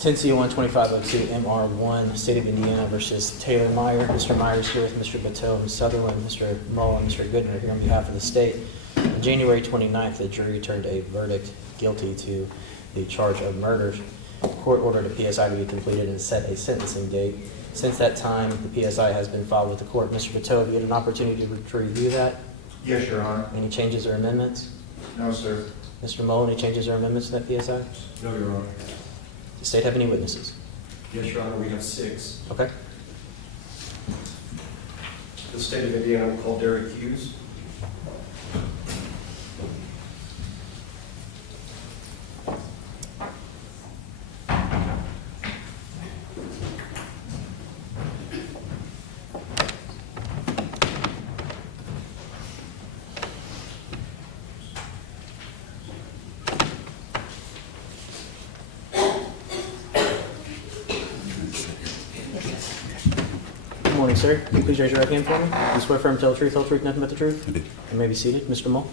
10C12502 MR1, State of Indiana versus Taylor Meyer. Mr. Meyer is here with Mr. Bateau, Ms. Sutherland, Mr. Mull, and Mr. Goodner here on behalf of the state. On January 29th, the jury returned a verdict guilty to the charge of murder. The court ordered a PSI to be completed and set a sentencing date. Since that time, the PSI has been filed with the court. Mr. Bateau, have you had an opportunity to review that? Yes, Your Honor. Any changes or amendments? No, sir. Mr. Mull, any changes or amendments to that PSI? No, Your Honor. Does the state have any witnesses? Yes, Your Honor, we have 6. Okay. The State of Indiana will call Barry Hughes. Good morning, sir. Can you please raise your right hand for me? Do you swear firm to tell the truth, whole truth, nothing but the truth? I do. You may be seated. Mr. Mull.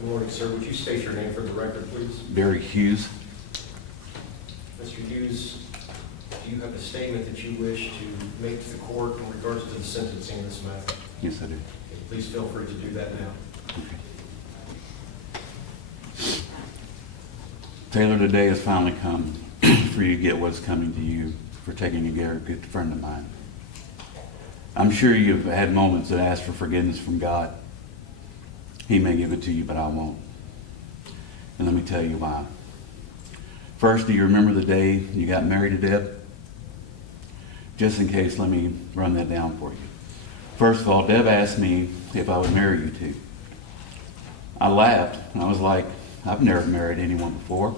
Good morning, sir. Would you state your name for the record, please? Barry Hughes. Mr. Hughes, do you have a statement that you wish to make to the court in regards to the sentencing in this matter? Yes, I do. Okay, please feel free to do that now. Taylor, the day has finally come for you to get what's coming to you for taking a good friend of mine. I'm sure you've had moments that ask for forgiveness from God. He may give it to you, but I won't. And let me tell you why. First, do you remember the day you got married to Deb? Just in case, let me run that down for you. First of all, Deb asked me if I would marry you too. I laughed, and I was like, I've never married anyone before.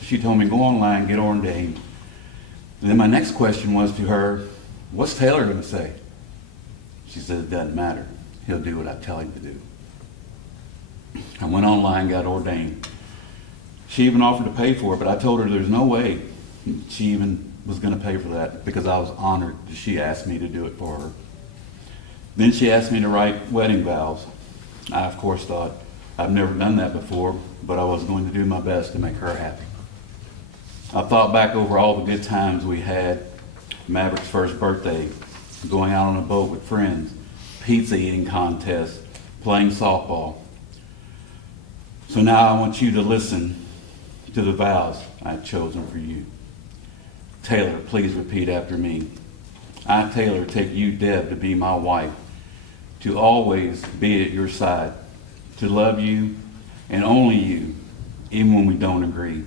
She told me, go online, get ordained. And then my next question was to her, what's Taylor going to say? She said, it doesn't matter. He'll do what I tell him to do. I went online, got ordained. She even offered to pay for it, but I told her there's no way she even was going to pay for that because I was honored that she asked me to do it for her. Then she asked me to write wedding vows. I, of course, thought, I've never done that before, but I was going to do my best to make her happy. I thought back over all the good times we had, Maverick's first birthday, going out on a boat with friends, pizza eating contests, playing softball. So now I want you to listen to the vows I've chosen for you. Taylor, please repeat after me. I, Taylor, take you, Deb, to be my wife, to always be at your side, to love you and only you, even when we don't agree.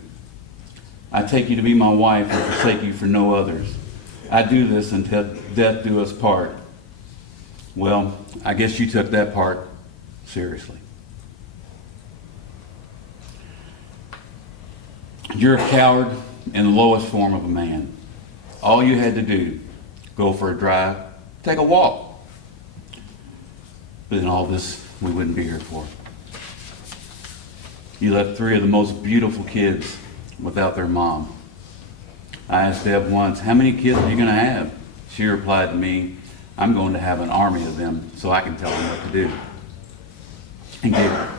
I take you to be my wife and forsake you for no others. I do this until death do us part. Well, I guess you took that part seriously. You're a coward in the lowest form of a man. All you had to do, go for a drive, take a walk. But in all this, we wouldn't be here for. You left 3 of the most beautiful kids without their mom. I asked Deb once, how many kids are you going to have? She replied to me, I'm going to have an army of them so I can tell them what to do. And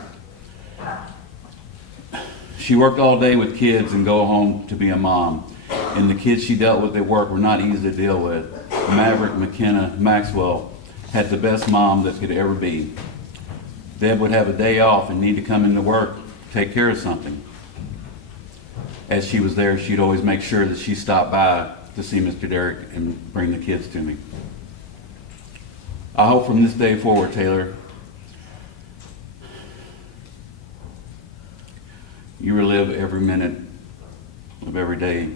she worked all day with kids and go home to be a mom. And the kids she dealt with at work were not easy to deal with. Maverick, McKenna, Maxwell had the best mom that could ever be. Deb would have a day off and need to come into work, take care of something. As she was there, she'd always make sure that she stopped by to see Mr. Derrick and bring the kids to me. I hope from this day forward, Taylor, you relive every minute of every day.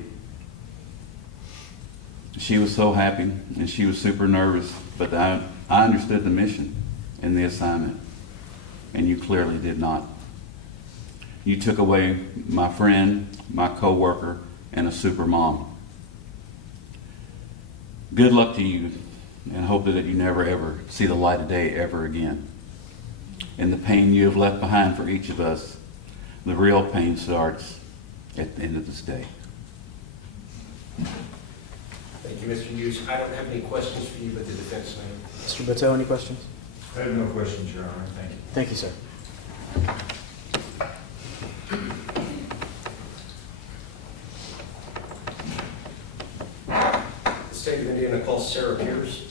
She was so happy and she was super nervous, but I understood the mission and the assignment, and you clearly did not. You took away my friend, my co-worker, and a super mom. Good luck to you, and hope that you never ever see the light of day ever again. And the pain you have left behind for each of us, the real pain starts at the end of this day. Thank you, Mr. Hughes. I don't have any questions for you, but the defense may. Mr. Bateau, any questions? I have no questions, Your Honor. Thank you. Thank you, sir. State of Indiana calls Sarah Pierce.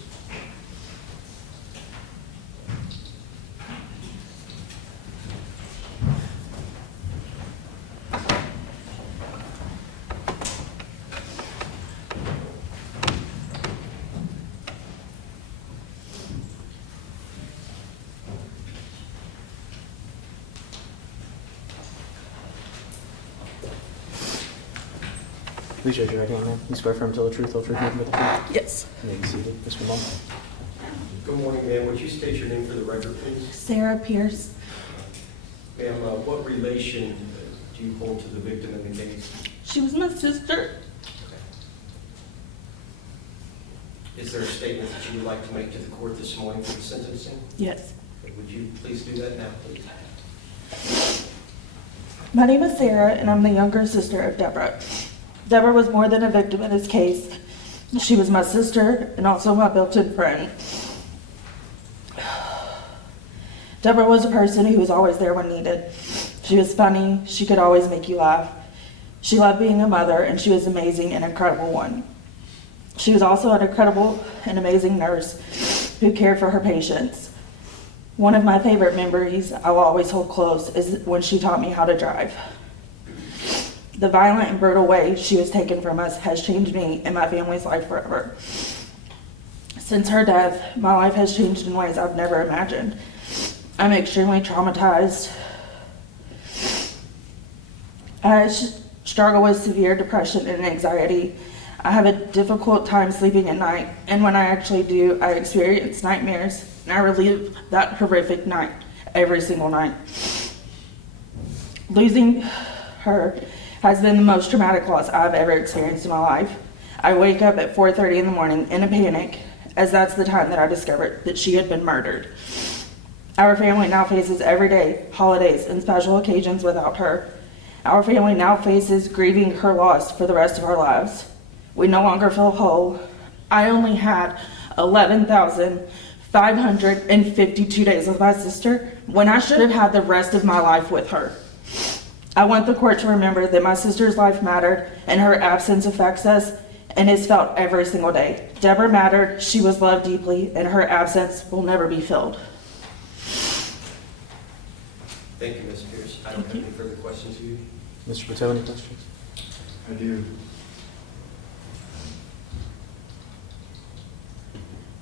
Please raise your right hand, ma'am. You swear firm to tell the truth, the whole truth, nothing but the truth? Yes. You may be seated. Mr. Mull? Good morning, ma'am. Would you state your name for the record, please? Sarah Pierce. Ma'am, what relation do you hold to the victim in the case? She was my sister. Is there a statement that you would like to make to the court this morning for the sentencing? Yes. Would you please do that now, please? My name is Sarah, and I'm the younger sister of Deborah. Deborah was more than a victim in this case. She was my sister and also my built-in friend. Deborah was a person who was always there when needed. She was funny. She could always make you laugh. She loved being a mother, and she was amazing and incredible one. She was also an incredible and amazing nurse who cared for her patients. One of my favorite memories I will always hold close is when she taught me how to drive. The violent and brutal way she was taken from us has changed me and my family's life forever. Since her death, my life has changed in ways I've never imagined. I'm extremely traumatized. I struggle with severe depression and anxiety. I have a difficult time sleeping at night, and when I actually do, I experience nightmares, and I relive that horrific night every single night. Losing her has been the most traumatic loss I've ever experienced in my life. I wake up at 4:30 in the morning in a panic, as that's the time that I discovered that she had been murdered. Our family now faces every day, holidays, and special occasions without her. Our family now faces grieving her loss for the rest of our lives. We no longer feel whole. I only had 11,552 days with my sister when I should have had the rest of my life with her. I want the court to remember that my sister's life mattered and her absence affects us and is felt every single day. Deborah mattered, she was loved deeply, and her absence will never be filled. Thank you, Ms. Pierce. I don't have any further questions of you. Mr. Patel, any questions? I do.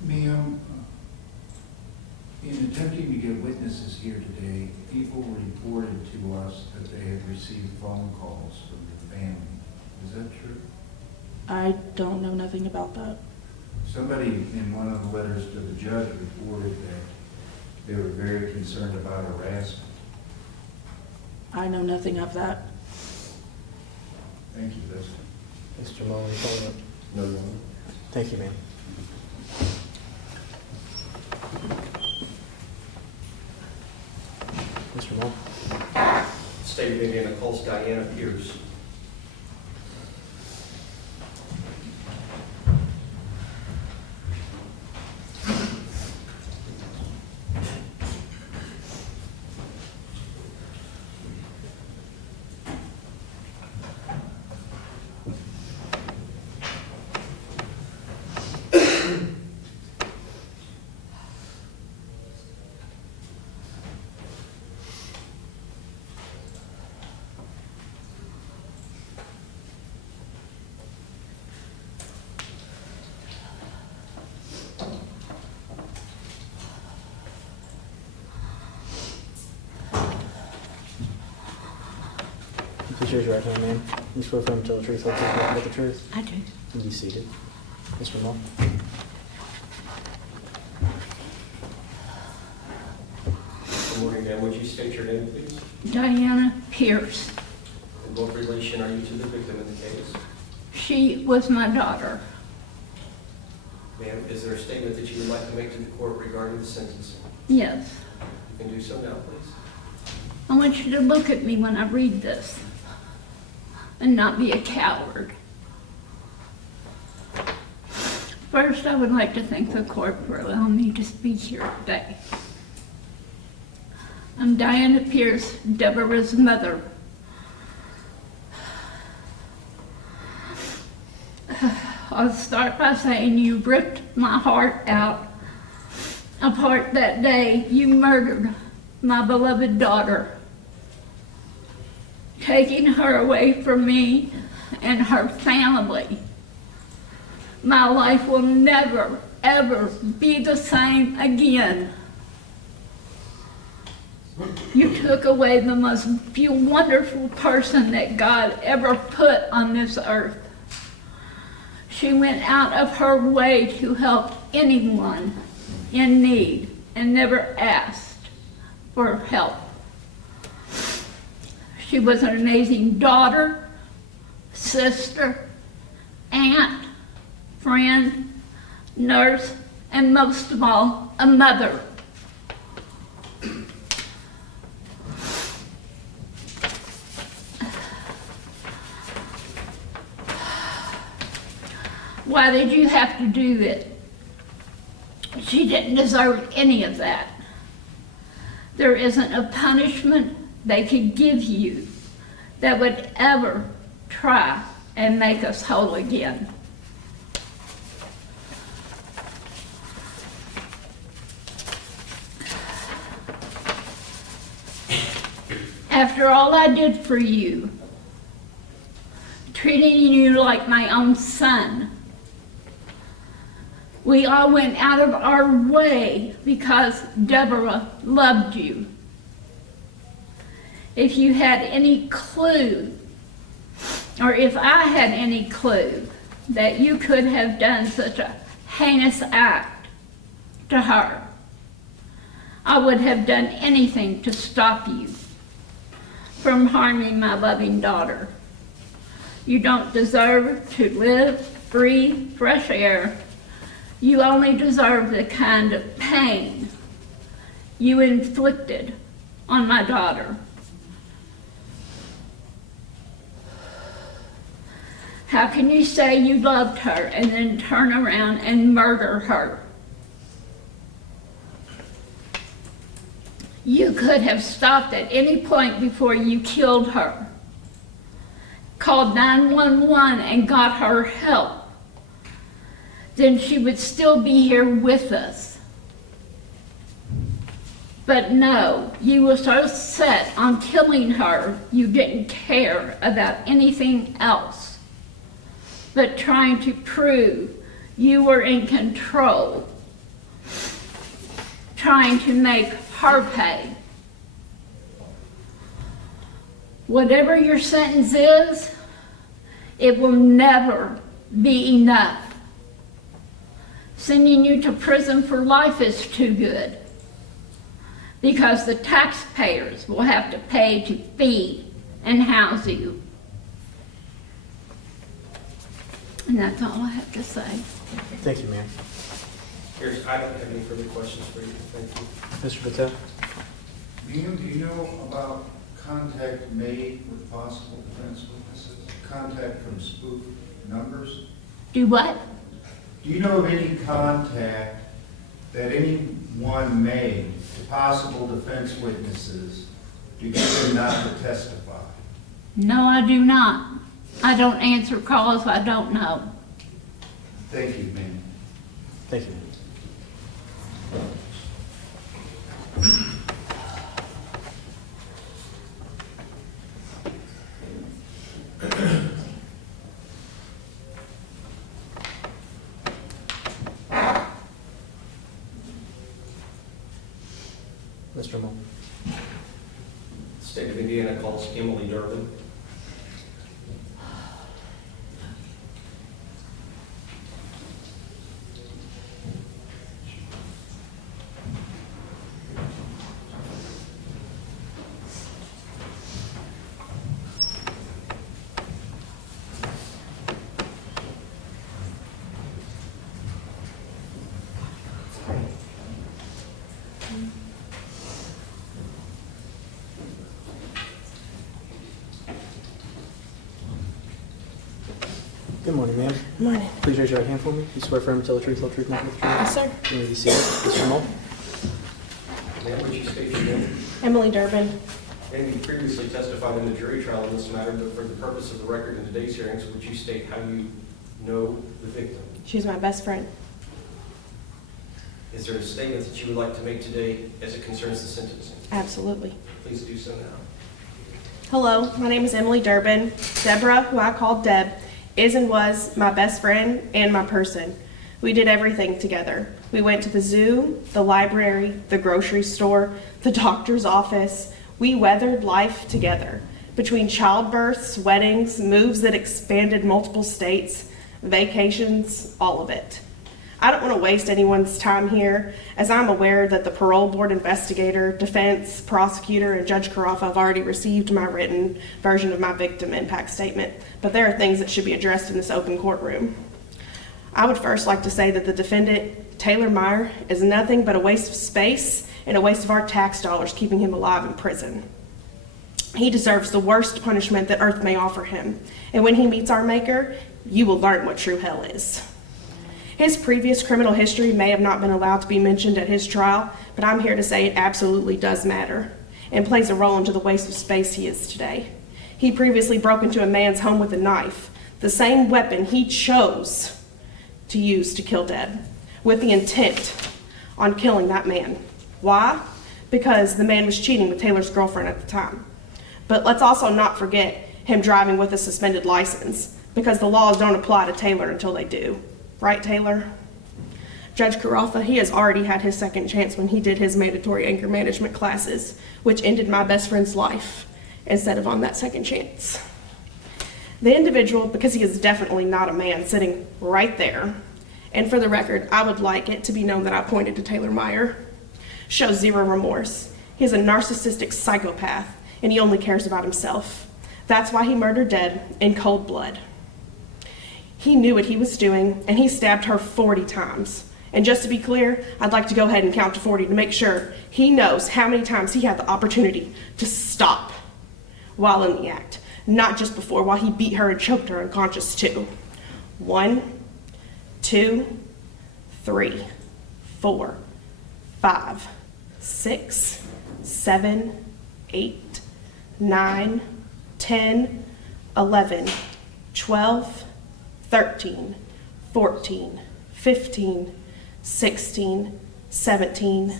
Ma'am, in attempting to get witnesses here today, people reported to us that they had received phone calls from your family. Is that true? I don't know nothing about that. Somebody in one of the letters to the judge reported that they were very concerned about harassment. I know nothing of that. Thank you, that's Mr. Mull, any follow-up? no one. Thank you, ma'am. Mr. Mull? State of Indiana calls Diana Pierce. Please raise your right hand, ma'am. You swear firm to tell the truth, the whole truth, nothing but the truth? I do. You can be seated. Mr. Mull? Good morning, ma'am. Would you state your name, please? Diana Pierce. And what relation are you to the victim in the case? She was my daughter. Ma'am, is there a statement that you would like to make to the court regarding the sentencing? Yes. You can do so now, please. I want you to look at me when I read this and not be a coward. First, I would like to thank the court for allowing me to speak here today. I'm Diana Pierce, Deborah's mother. I'll start by saying you ripped my heart apart that day you murdered my beloved daughter, taking her away from me and her family. My life will never, ever be the same again. You took away the most wonderful person that God ever put on this earth. She went out of her way to help anyone in need and never asked for help. She was an amazing daughter, sister, aunt, friend, nurse, and most of all, a mother. Why did you have to do it? She didn't deserve any of that. There isn't a punishment they could give you that would ever try and make us whole again. After all I did for you, treating you like my own son, we all went out of our way because Deborah loved you. If you had any clue, or if I had any clue that you could have done such a heinous act to her, I would have done anything to stop you from harming my loving daughter. You don't deserve to live, breathe fresh air. You only deserve the kind of pain you inflicted on my daughter. How can you say you loved her and then turn around and murder her? You could have stopped at any point before you killed her, called 911 and got her help. Then she would still be here with us. But no, you were so set on killing her, you didn't care about anything else but trying to prove you were in control, trying to make her pay. Whatever your sentence is, it will never be enough. Sending you to prison for life is too good, because the taxpayers will have to pay to feed and house you. And that's all I have to say. Thank you, ma'am. I don't have any further questions for you. Thank you. Mr. Battelle? Ma'am, do you know about contact made with possible defense witnesses? Contact from spook numbers? Do what? Do you know of any contact that anyone made to possible defense witnesses to get them not to testify? No, I do not. I don't answer calls I don't know. Thank you, ma'am. Thank you. Mr. Mull. State of Indiana calls Emily Durban. Good morning, ma'am. Morning. Please raise your right hand for me. You swear firm to tell the truth, whole truth, nothing but the truth? Yes, sir. You may be seated. Mr. Mull. Ma'am, would you state your name? Emily Durban. And you previously testified in the jury trial in this matter, but for the purpose of the record in today's hearings, would you state how you know the victim? She's my best friend. Is there a statement that you would like to make today as it concerns the sentencing? Absolutely. Please do so now. Hello, my name is Emily Durban. Deborah, who I called Deb, is and was my best friend and my person. We did everything together. We went to the zoo, the library, the grocery store, the doctor's office. We weathered life together. Between childbirths, weddings, moves that expanded multiple states, vacations, all of it. I don't want to waste anyone's time here, as I'm aware that the parole board investigator, defense, prosecutor, and Judge Carafa have already received my written version of my victim impact statement, but there are things that should be addressed in this open courtroom. I would first like to say that the defendant, Taylor Meyer, is nothing but a waste of space and a waste of our tax dollars keeping him alive in prison. He deserves the worst punishment that earth may offer him, and when he meets our Maker, you will learn what true hell is. His previous criminal history may have not been allowed to be mentioned at his trial, but I'm here to say it absolutely does matter and plays a role into the waste of space he is today. He previously broke into a man's home with a knife, the same weapon he chose to use to kill Deb, with the intent on killing that man. Why? Because the man was cheating with Taylor's girlfriend at the time. But let's also not forget him driving with a suspended license, because the laws don't apply to Taylor until they do. Right, Taylor? Judge Carafa, he has already had his second chance when he did his mandatory anger management classes, which ended my best friend's life instead of on that second chance. The individual, because he is definitely not a man, sitting right there, and for the record, I would like it to be known that I pointed to Taylor Meyer, shows zero remorse. He is a narcissistic psychopath, and he only cares about himself. That's why he murdered Deb in cold blood. He knew what he was doing, and he stabbed her 40 times. And just to be clear, I'd like to go ahead and count to 40 to make sure he knows how many times he had the opportunity to stop while in the act, not just before, while he beat her and choked her unconscious too. 1, 2, 3, 4, 5, 6, 7, 8, 9, 10, 11, 12, 13, 14, 15, 16, 17,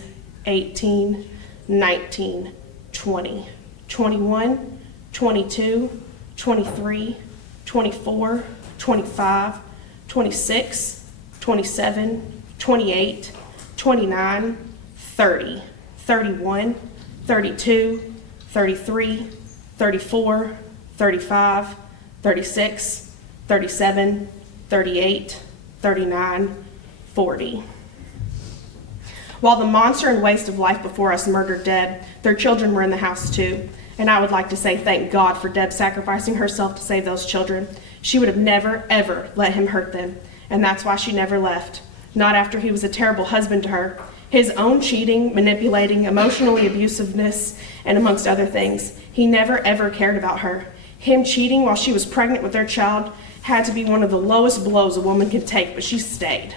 18, 19, 20, 21, 22, 23, 24, 25, 26, 27, 28, 29, 30, 31, 32, 33, 34, 35, 36, 37, 38, 39, 40. While the monster and waste of life before us murdered Deb, their children were in the house too. And I would like to say thank God for Deb sacrificing herself to save those children. She would have never, ever let him hurt them. And that's why she never left. Not after he was a terrible husband to her. His own cheating, manipulating, emotionally abusiveness, and amongst other things. He never, ever cared about her. Him cheating while she was pregnant with their child had to be one of the lowest blows a woman could take, but she stayed.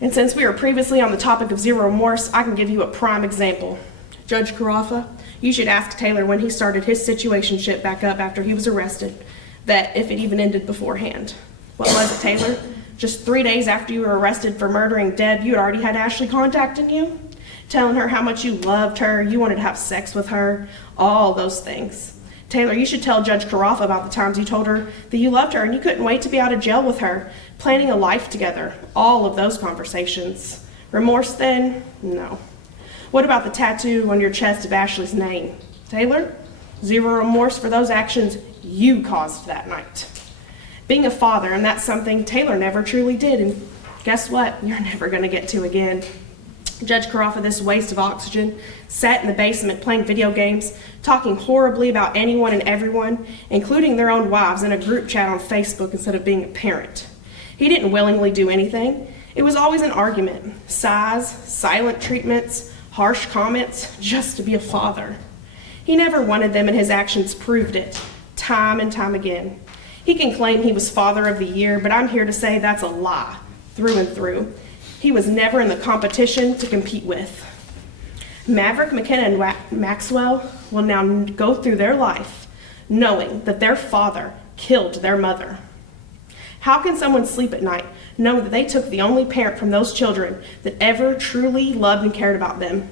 And since we were previously on the topic of zero remorse, I can give you a prime example. Judge Carafa, you should ask Taylor when he started his situationship back up after he was arrested, that if it even ended beforehand. What was it, Taylor? Just 3 days after you were arrested for murdering Deb, you had already had Ashley contacting you, telling her how much you loved her, you wanted to have sex with her, all those things. Taylor, you should tell Judge Carafa about the times you told her that you loved her and you couldn't wait to be out of jail with her, planning a life together, all of those conversations. Remorse then? No. What about the tattoo on your chest of Ashley's name? Taylor, zero remorse for those actions you caused that night. Being a father, and that's something Taylor never truly did, and guess what? You're never gonna get to again. Judge Carafa, this waste of oxygen, sat in the basement playing video games, talking horribly about anyone and everyone, including their own wives, in a group chat on Facebook instead of being a parent. He didn't willingly do anything. It was always an argument. Sighs, silent treatments, harsh comments, just to be a father. He never wanted them, and his actions proved it, time and time again. He can claim he was Father of the Year, but I'm here to say that's a lie, through and through. He was never in the competition to compete with. Maverick, McKenna, and Maxwell will now go through their life knowing that their father killed their mother. How can someone sleep at night knowing that they took the only parent from those children that ever truly loved and cared about them?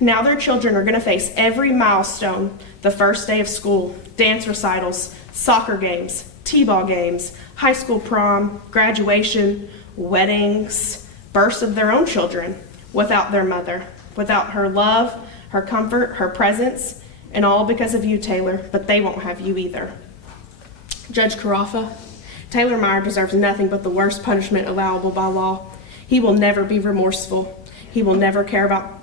Now their children are going to face every milestone: the first day of school, dance recitals, soccer games, t-ball games, high school prom, graduation, weddings, births of their own children, without their mother, without her love, her comfort, her presence, and all because of you, Taylor, but they won't have you either. Judge Carafa, Taylor Meyer deserves nothing but the worst punishment allowable by law. He will never be remorseful. He will never care about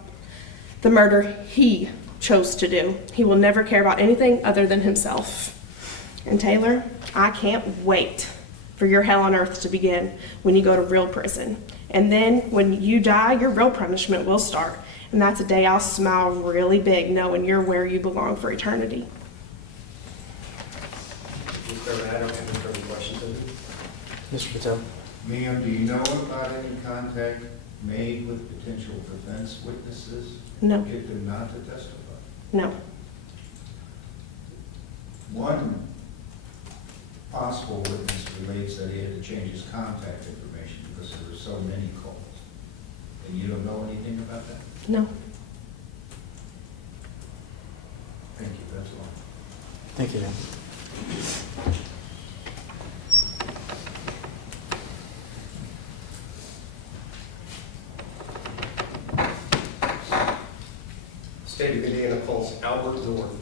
the murder he chose to do. He will never care about anything other than himself. And Taylor, I can't wait for your hell on earth to begin when you go to real prison. And then when you die, your real punishment will start. And that's a day I'll smile really big knowing you're where you belong for eternity. Ms. Durban, I don't have any further questions of you. Mr. Patel? Ma'am, do you know about any contact made with potential defense witnesses? No. Get them not to testify? No. One possible witness relates that he had to change his contact information because there were so many calls. And you don't know anything about that? No. Thank you, that's all. Thank you, ma'am. State of Indiana calls Albert North.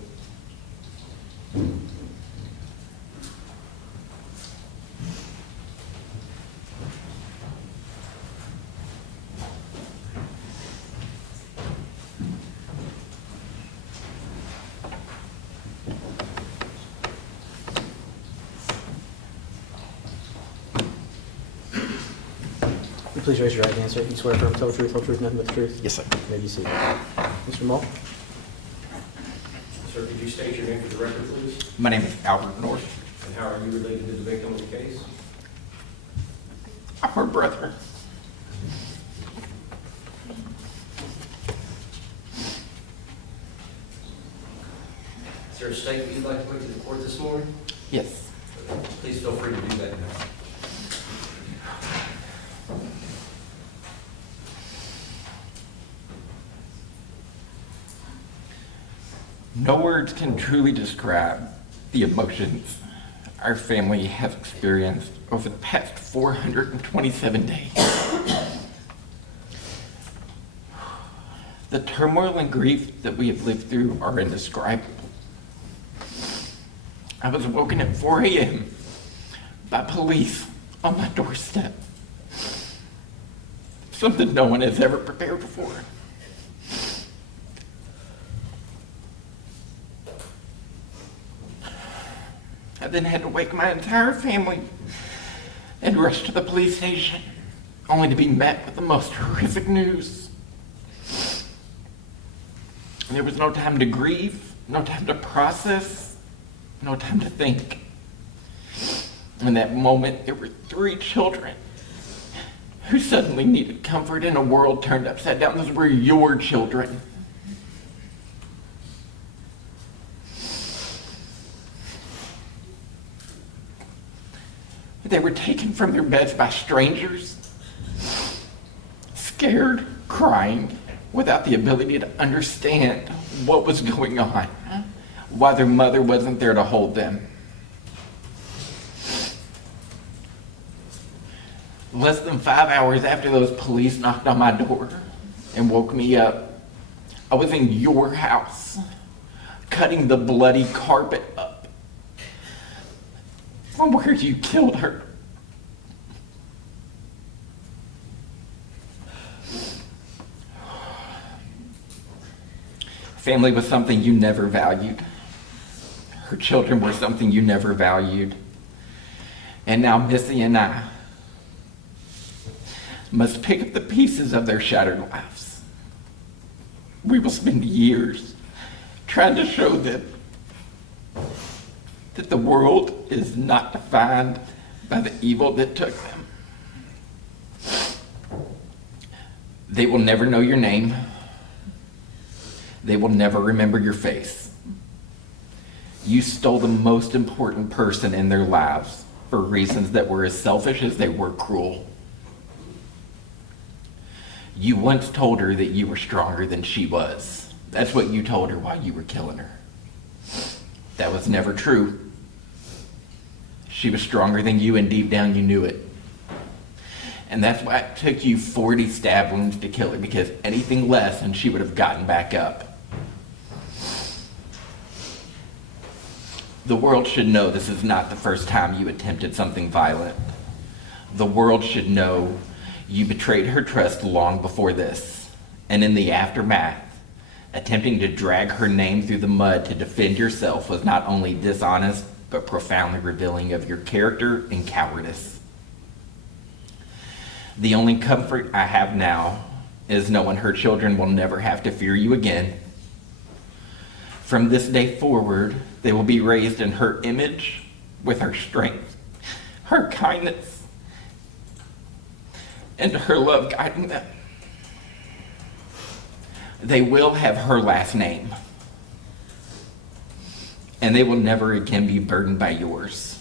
Please raise your right hand, sir. You swear affirm to tell the truth, whole truth, nothing but the truth? Yes, sir. You may be seated. Mr. Mull? Sir, could you state your name for the record, please? My name is Albert North. And how are you related to the victim of the case? I'm her brother. Is there a statement you'd like to make to the court this morning? Yes. Please feel free to do that now. No words can truly describe the emotions our family has experienced over the past 427 days. The turmoil and grief that we have lived through are indescribable. I was woken at 4 a.m. by police on my doorstep. Something no one has ever prepared for. I then had to wake my entire family and rush to the police station, only to be met with the most horrific news. There was no time to grieve, no time to process, no time to think. In that moment, there were 3 children who suddenly needed comfort in a world turned upside down. Those were your children. They were taken from their beds by strangers, scared, crying, without the ability to understand what was going on, why their mother wasn't there to hold them. Less than 5 hours after those police knocked on my door and woke me up, I was in your house, cutting the bloody carpet up from where you killed her. Family was something you never valued. Her children were something you never valued. And now Missy and I must pick up the pieces of their shattered lives. We will spend years trying to show them that the world is not defined by the evil that took them. They will never know your name. They will never remember your face. You stole the most important person in their lives for reasons that were as selfish as they were cruel. You once told her that you were stronger than she was. That's what you told her while you were killing her. That was never true. She was stronger than you, and deep down you knew it. And that's why it took you 40 stab wounds to kill her, because anything less and she would have gotten back up. The world should know this is not the first time you attempted something violent. The world should know you betrayed her trust long before this. And in the aftermath, attempting to drag her name through the mud to defend yourself was not only dishonest, but profoundly revealing of your character and cowardice. The only comfort I have now is knowing her children will never have to fear you again. From this day forward, they will be raised in her image with her strength, her kindness, and her love guiding them. They will have her last name, and they will never again be burdened by yours.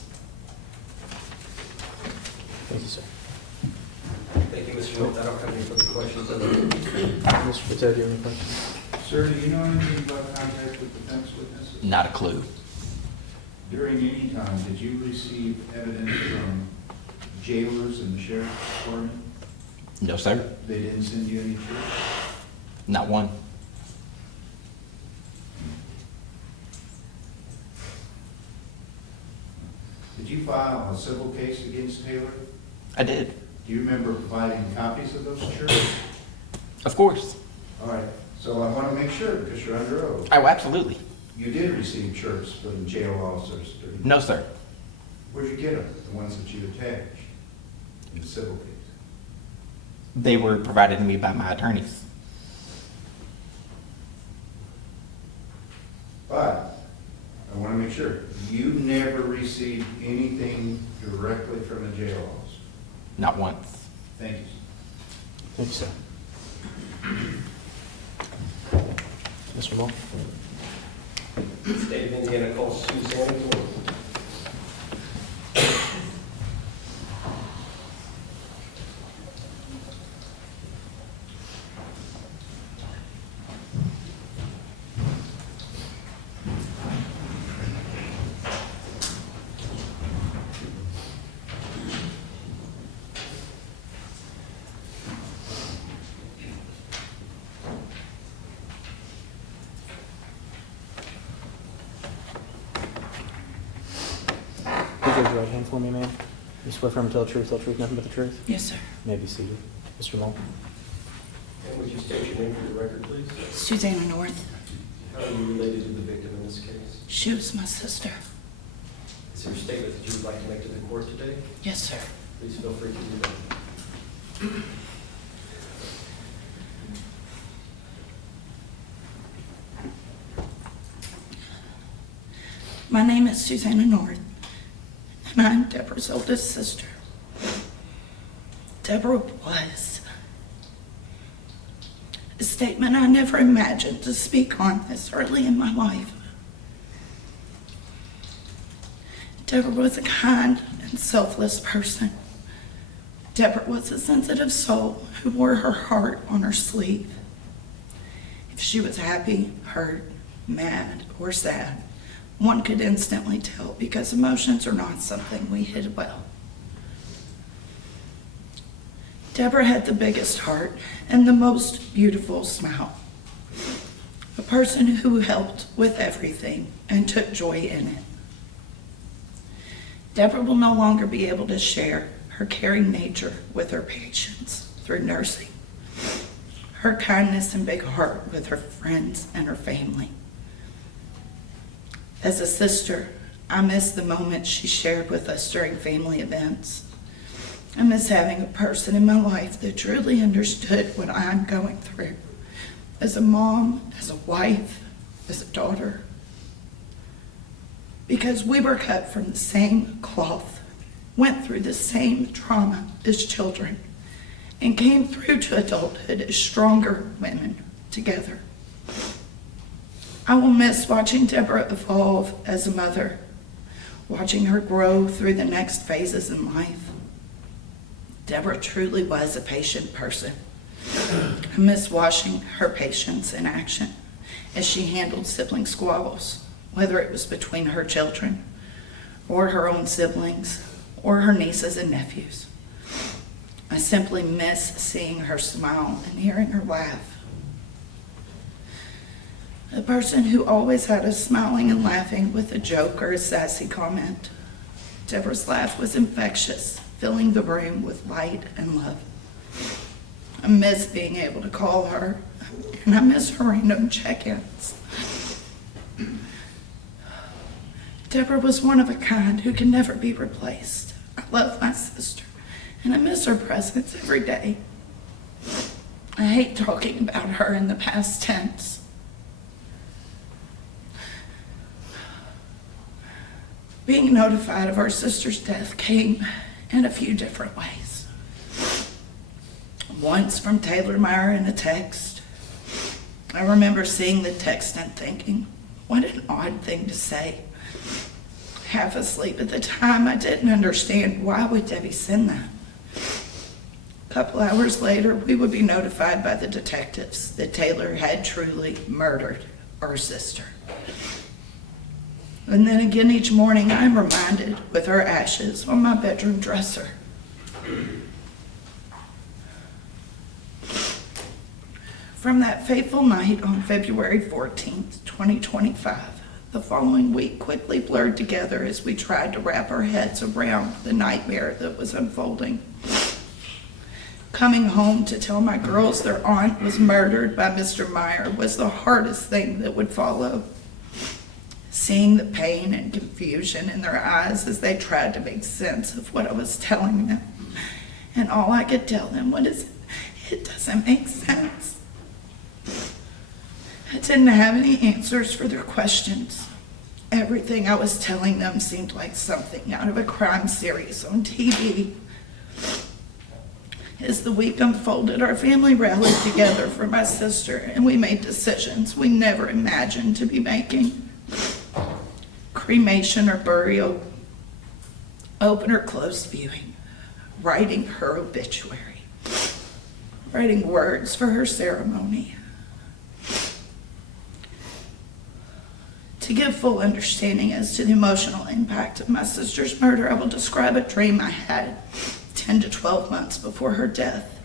Thank you, sir. Thank you, Mr. North. I don't have any further questions. Mr. Patel, do you have any questions? Sir, do you know anything about contact with defense witnesses? Not a clue. During any time, did you receive evidence from jailers and the sheriff's department? No, sir. They didn't send you any sheriff? Not one. Did you file a civil case against Taylor? I did. Do you remember providing copies of those chirps? Of course. All right, so I want to make sure, because you're under oath. Oh, absolutely. You did receive chirps from jail officers? Didn't you? No, sir. Where'd you get them? The ones that you attached in the civil case? They were provided to me by my attorneys. But I want to make sure, you never received anything directly from a jail officer? Not once. Thank you. Thank you, sir. Mr. Moore? State of Indiana calls Susanna North. Please raise your right hand for me, ma'am. You swear firm to tell the truth, nothing but the truth? Yes, sir. You may be seated. Mr. Moore? And would you state your name for the record, please? Susanna North. How are you related to the victim in this case? She was my sister. Is there a statement that you would like to make to the court today? Yes, sir. Please feel free to do that. My name is Susanna North, and I'm Deborah's oldest sister. Deborah was a statement I never imagined to speak on this early in my life. Deborah was a kind and selfless person. Deborah was a sensitive soul who wore her heart on her sleeve. If she was happy, hurt, mad, or sad, one could instantly tell, because emotions are not something we hid well. Deborah had the biggest heart and the most beautiful smile. A person who helped with everything and took joy in it. Deborah will no longer be able to share her caring nature with her patients through nursing, her kindness and big heart with her friends and her family. As a sister, I miss the moments she shared with us during family events. I miss having a person in my life that truly understood what I'm going through, as a mom, as a wife, as a daughter. Because we were cut from the same cloth, went through the same trauma as children, and came through to adulthood as stronger women together. I will miss watching Deborah evolve as a mother, watching her grow through the next phases in life. Deborah truly was a patient person. I miss watching her patience in action as she handled sibling squabbles, whether it was between her children or her own siblings or her nieces and nephews. I simply miss seeing her smile and hearing her laugh. A person who always had us smiling and laughing with a joke or a sassy comment. Deborah's laugh was infectious, filling the room with light and love. I miss being able to call her, and I miss her random check-ins. Deborah was one of a kind who can never be replaced. I love my sister, and I miss her presence every day. I hate talking about her in the past tense. Being notified of our sister's death came in a few different ways. Once from Taylor Meyer in a text. I remember seeing the text and thinking, what an odd thing to say. Half asleep at the time, I didn't understand why would Debbie send that. A couple hours later, we would be notified by the detectives that Taylor had truly murdered our sister. And then again each morning, I'm reminded with her ashes on my bedroom dresser. From that fateful night on February 14th, 2025, the following week quickly blurred together as we tried to wrap our heads around the nightmare that was unfolding. Coming home to tell my girls their aunt was murdered by Mr. Meyer was the hardest thing that would follow. Seeing the pain and confusion in their eyes as they tried to make sense of what I was telling them. And all I could tell them was, it doesn't make sense. I didn't have any answers for their questions. Everything I was telling them seemed like something out of a crime series on TV. As the week unfolded, our family rallied together for my sister, and we made decisions we never imagined to be making. Cremation or burial, open or closed viewing, writing her obituary, writing words for her ceremony. To give full understanding as to the emotional impact of my sister's murder, I will describe a dream I had 10 to 12 months before her death.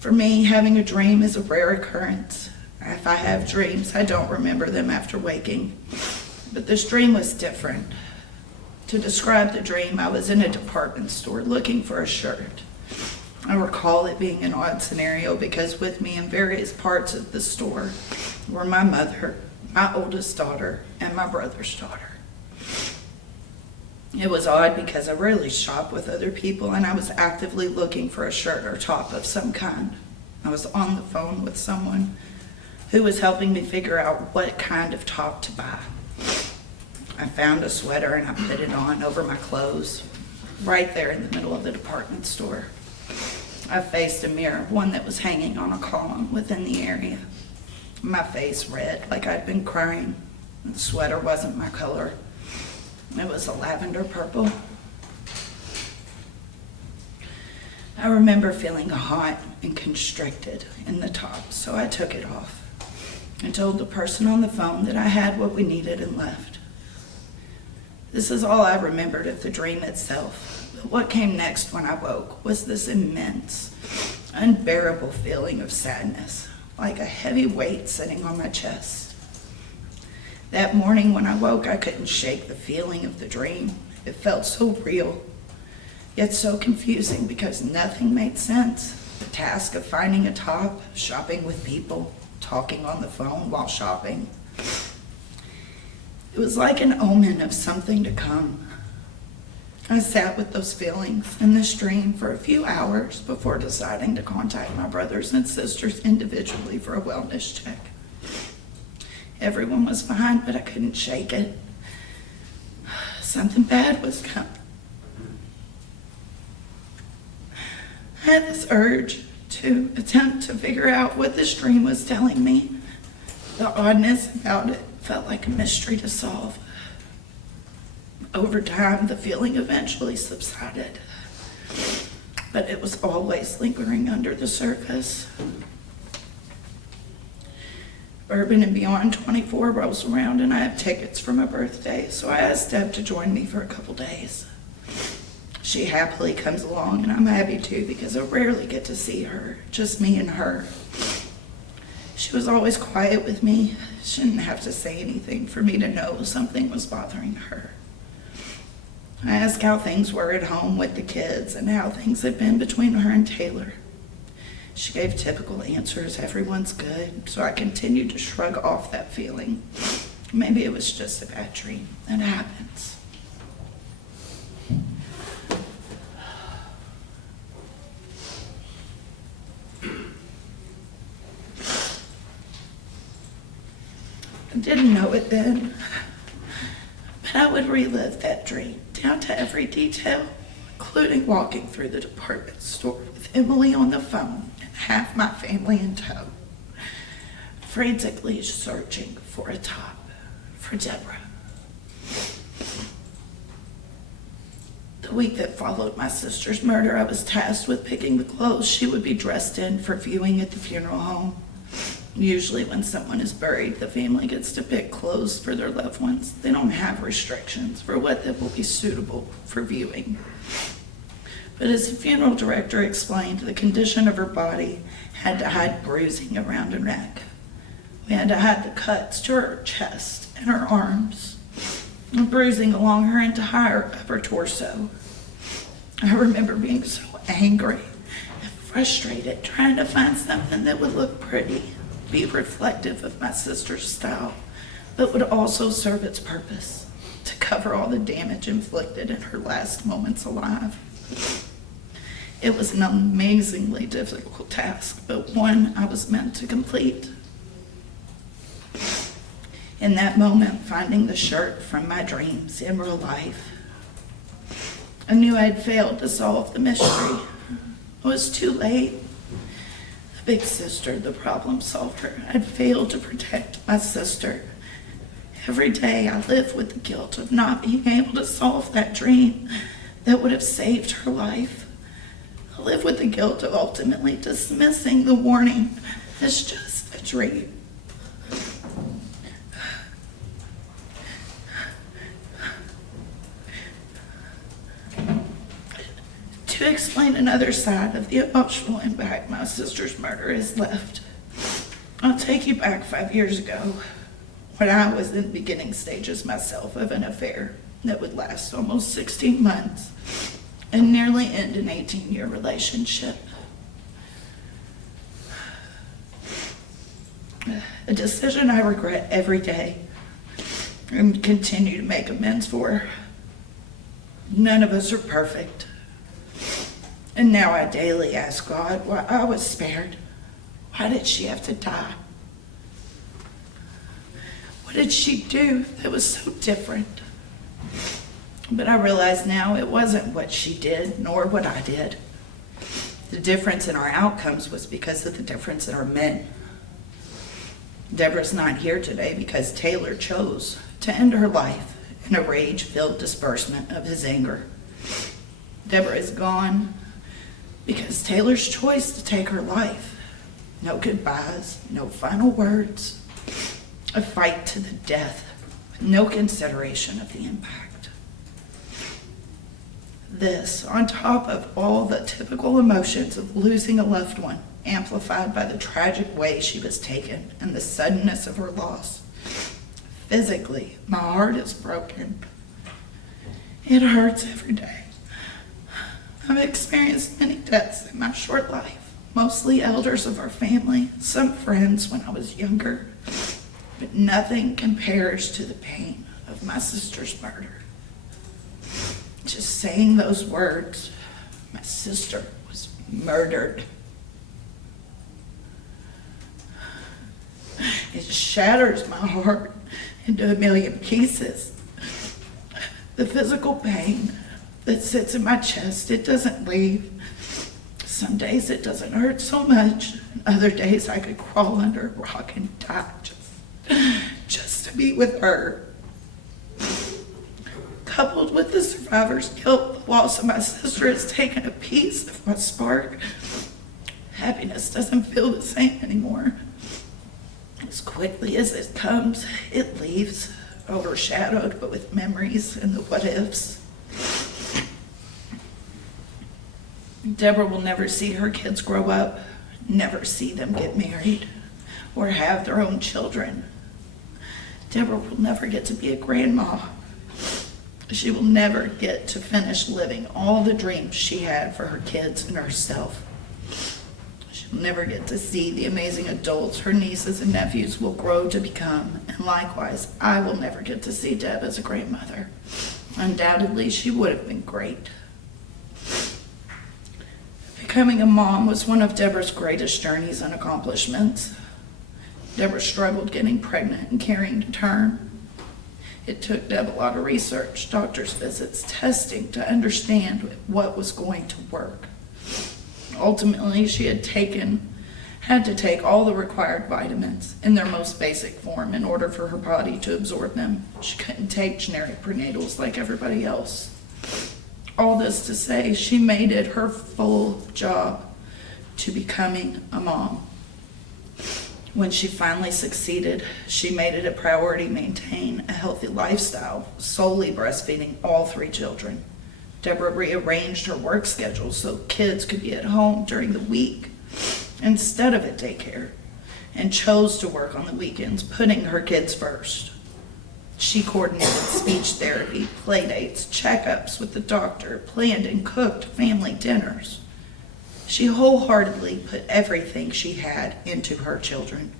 For me, having a dream is a rare occurrence. If I have dreams, I don't remember them after waking. But this dream was different. To describe the dream, I was in a department store looking for a shirt. I recall it being an odd scenario because with me in various parts of the store were my mother, my oldest daughter, and my brother's daughter. It was odd because I rarely shop with other people, and I was actively looking for a shirt or top of some kind. I was on the phone with someone who was helping me figure out what kind of top to buy. I found a sweater and I put it on over my clothes, right there in the middle of the department store. I faced a mirror, one that was hanging on a column within the area. My face red, like I'd been crying. The sweater wasn't my color. It was a lavender purple. I remember feeling hot and constricted in the top, so I took it off and told the person on the phone that I had what we needed and left. This is all I remembered of the dream itself. But what came next when I woke was this immense, unbearable feeling of sadness, like a heavy weight sitting on my chest. That morning when I woke, I couldn't shake the feeling of the dream. It felt so real, yet so confusing because nothing made sense. The task of finding a top, shopping with people, talking on the phone while shopping. It was like an omen of something to come. I sat with those feelings in this dream for a few hours before deciding to contact my brothers and sisters individually for a wellness check. Everyone was fine, but I couldn't shake it. Something bad was coming. I had this urge to attempt to figure out what this dream was telling me. The oddness about it felt like a mystery to solve. Over time, the feeling eventually subsided, but it was always lingering under the surface. Urban and Beyond 24 rolls around and I have tickets for my birthday, so I asked Deb to join me for a couple days. She happily comes along and I'm happy too because I rarely get to see her, just me and her. She was always quiet with me. She didn't have to say anything for me to know something was bothering her. I asked how things were at home with the kids and how things had been between her and Taylor. She gave typical answers, everyone's good, so I continued to shrug off that feeling. Maybe it was just a bad dream. It happens. I didn't know it then, but I would relive that dream down to every detail, including walking through the department store with Emily on the phone and half my family in tow, frantically searching for a top for Deborah. The week that followed my sister's murder, I was tasked with picking the clothes she would be dressed in for viewing at the funeral home. Usually when someone is buried, the family gets to pick clothes for their loved ones. They don't have restrictions for what will be suitable for viewing. But as the funeral director explained, the condition of her body had to hide bruising around her neck. We had to hide the cuts to her chest and her arms, and bruising along her entire upper torso. I remember being so angry and frustrated, trying to find something that would look pretty, be reflective of my sister's style, but would also serve its purpose, to cover all the damage inflicted in her last moments alive. It was an amazingly difficult task, but one I was meant to complete. In that moment, finding the shirt from my dreams in real life, I knew I had failed to solve the mystery. It was too late. Big sister, the problem solver, had failed to protect my sister. Every day I live with the guilt of not being able to solve that dream that would have saved her life. I live with the guilt of ultimately dismissing the warning as just a dream. To explain another side of the emotional impact my sister's murder has left, I'll take you back 5 years ago when I was in the beginning stages myself of an affair that would last almost 16 months and nearly end an 18-year relationship. A decision I regret every day and continue to make amends for. None of us are perfect. And now I daily ask God why I was spared. Why did she have to die? What did she do that was so different? But I realize now it wasn't what she did, nor what I did. The difference in our outcomes was because of the difference in our men. Deborah's not here today because Taylor chose to end her life in a rage-filled disbursement of his anger. Deborah is gone because Taylor's choice to take her life. No goodbyes, no final words. A fight to the death with no consideration of the impact. This, on top of all the typical emotions of losing a loved one, amplified by the tragic way she was taken and the suddenness of her loss. Physically, my heart is broken. It hurts every day. I've experienced many deaths in my short life, mostly elders of our family, some friends when I was younger, but nothing compares to the pain of my sister's murder. Just saying those words, my sister was murdered. It shatters my heart into a million pieces. The physical pain that sits in my chest, it doesn't leave. Some days it doesn't hurt so much. Other days I could crawl under a rock and die just to be with her. coupled with the survivor's guilt, the loss of my sister has taken a piece of my spark. Happiness doesn't feel the same anymore. As quickly as it comes, it leaves, overshadowed but with memories and the what-ifs. Deborah will never see her kids grow up, never see them get married, or have their own children. Deborah will never get to be a grandma. She will never get to finish living all the dreams she had for her kids and herself. She'll never get to see the amazing adults her nieces and nephews will grow to become, and likewise, I will never get to see Deb as a grandmother. Undoubtedly, she would have been great. Becoming a mom was one of Deborah's greatest journeys and accomplishments. Deborah struggled getting pregnant and carrying to term. It took Deb a lot of research, doctor's visits, testing to understand what was going to work. Ultimately, she had to take all the required vitamins in their most basic form in order for her body to absorb them. She couldn't take generic prenatals like everybody else. All this to say, she made it her full job to becoming a mom. When she finally succeeded, she made it a priority to maintain a healthy lifestyle, solely breastfeeding all 3 children. Deborah rearranged her work schedule so kids could be at home during the week instead of at daycare, and chose to work on the weekends, putting her kids first. She coordinated speech therapy, play dates, checkups with the doctor, planned and cooked family dinners. She wholeheartedly put everything she had into her children.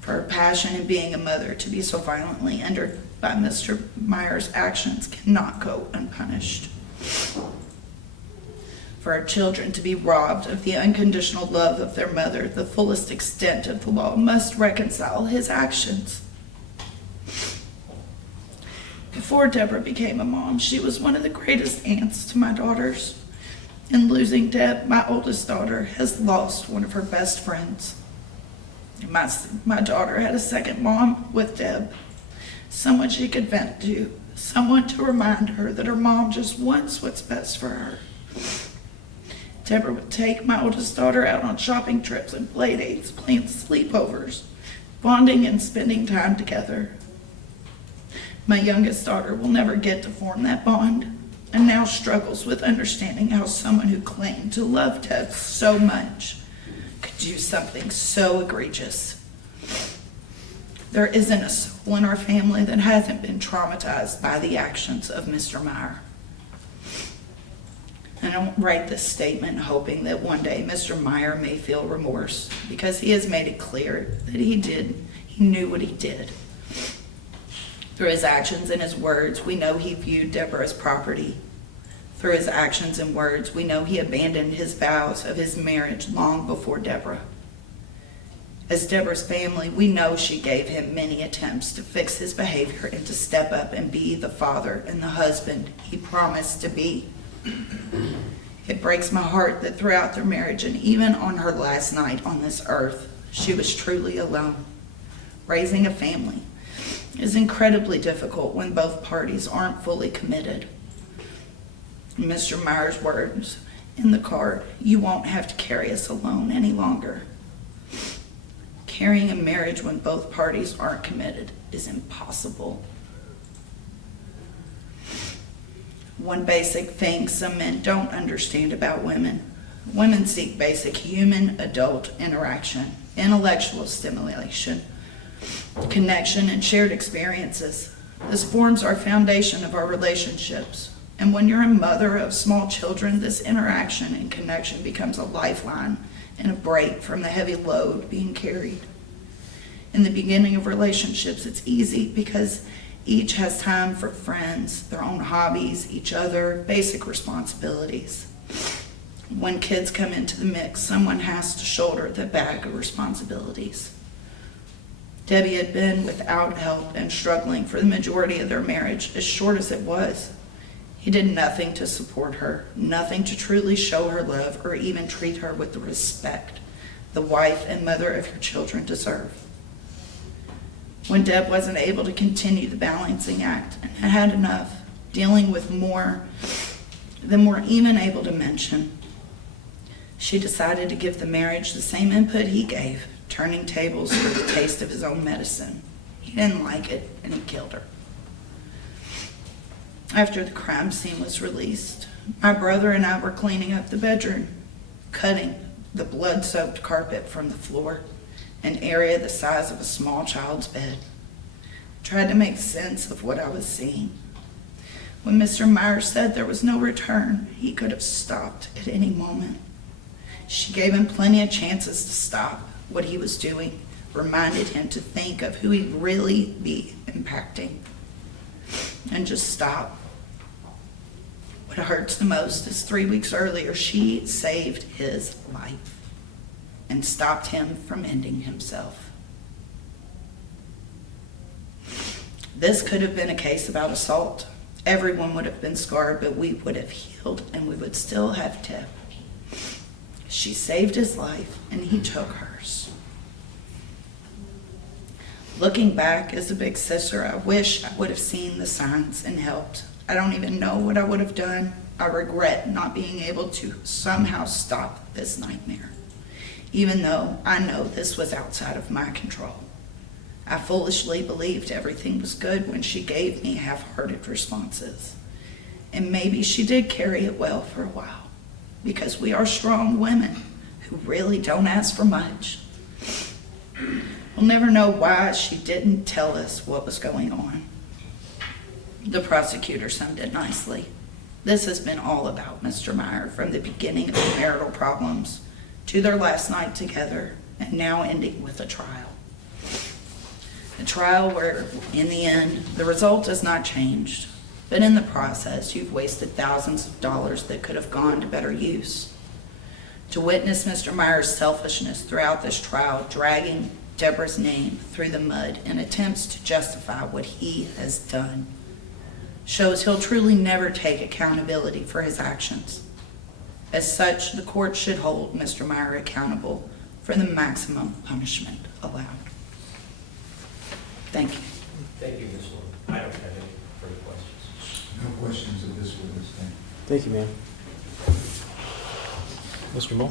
For her passion in being a mother to be so violently injured by Mr. Meyer's actions cannot go unpunished. For our children to be robbed of the unconditional love of their mother, the fullest extent of the law must reconcile his actions. Before Deborah became a mom, she was one of the greatest aunts to my daughters. In losing Deb, my oldest daughter has lost one of her best friends. My daughter had a second mom with Deb, someone she could vent to, someone to remind her that her mom just wants what's best for her. Deborah would take my oldest daughter out on shopping trips and play dates, playing sleepovers, bonding and spending time together. My youngest daughter will never get to form that bond, and now struggles with understanding how someone who claimed to love Deb so much could do something so egregious. There isn't a soul in our family that hasn't been traumatized by the actions of Mr. Meyer. I don't write this statement hoping that one day Mr. Meyer may feel remorse, because he has made it clear that he knew what he did. Through his actions and his words, we know he viewed Deborah as property. Through his actions and words, we know he abandoned his vows of his marriage long before Deborah. As Deborah's family, we know she gave him many attempts to fix his behavior and to step up and be the father and the husband he promised to be. It breaks my heart that throughout their marriage and even on her last night on this earth, she was truly alone. Raising a family is incredibly difficult when both parties aren't fully committed. Mr. Meyer's words in the card, "You won't have to carry us alone any longer." Carrying a marriage when both parties aren't committed is impossible. One basic thing some men don't understand about women: women seek basic human adult interaction, intellectual stimulation, connection, and shared experiences. This forms our foundation of our relationships. And when you're a mother of small children, this interaction and connection becomes a lifeline and a break from the heavy load being carried. In the beginning of relationships, it's easy because each has time for friends, their own hobbies, each other, basic responsibilities. When kids come into the mix, someone has to shoulder the bag of responsibilities. Debbie had been without help and struggling for the majority of their marriage, as short as it was. He did nothing to support her, nothing to truly show her love or even treat her with the respect the wife and mother of her children deserve. When Deb wasn't able to continue the balancing act and had enough, dealing with more than we're even able to mention. She decided to give the marriage the same input he gave, turning tables for the taste of his own medicine. He didn't like it, and he killed her. After the crime scene was released, my brother and I were cleaning up the bedroom, cutting the blood-soaked carpet from the floor, an area the size of a small child's bed. Tried to make sense of what I was seeing. When Mr. Meyer said there was no return, he could have stopped at any moment. She gave him plenty of chances to stop what he was doing, reminded him to think of who he'd really be impacting, and just stop. What hurts the most is 3 weeks earlier, she saved his life and stopped him from ending himself. This could have been a case about assault. Everyone would have been scarred, but we would have healed and we would still have Deb. She saved his life and he took hers. Looking back as a big sister, I wish I would have seen the signs and helped. I don't even know what I would have done. I regret not being able to somehow stop this nightmare, even though I know this was outside of my control. I foolishly believed everything was good when she gave me half-hearted responses. And maybe she did carry it well for a while, because we are strong women who really don't ask for much. We'll never know why she didn't tell us what was going on. The prosecutor summed it nicely. This has been all about Mr. Meyer, from the beginning of the marital problems to their last night together, and now ending with a trial. A trial where, in the end, the result has not changed, but in the process, you've wasted thousands of dollars that could have gone to better use. To witness Mr. Meyer's selfishness throughout this trial, dragging Deborah's name through the mud in attempts to justify what he has done, shows he'll truly never take accountability for his actions. As such, the court should hold Mr. Meyer accountable for the maximum punishment allowed. Thank you. Thank you, Ms. North. I don't have any further questions. No questions of this witness, thank you. Thank you, ma'am. Mr. Moore?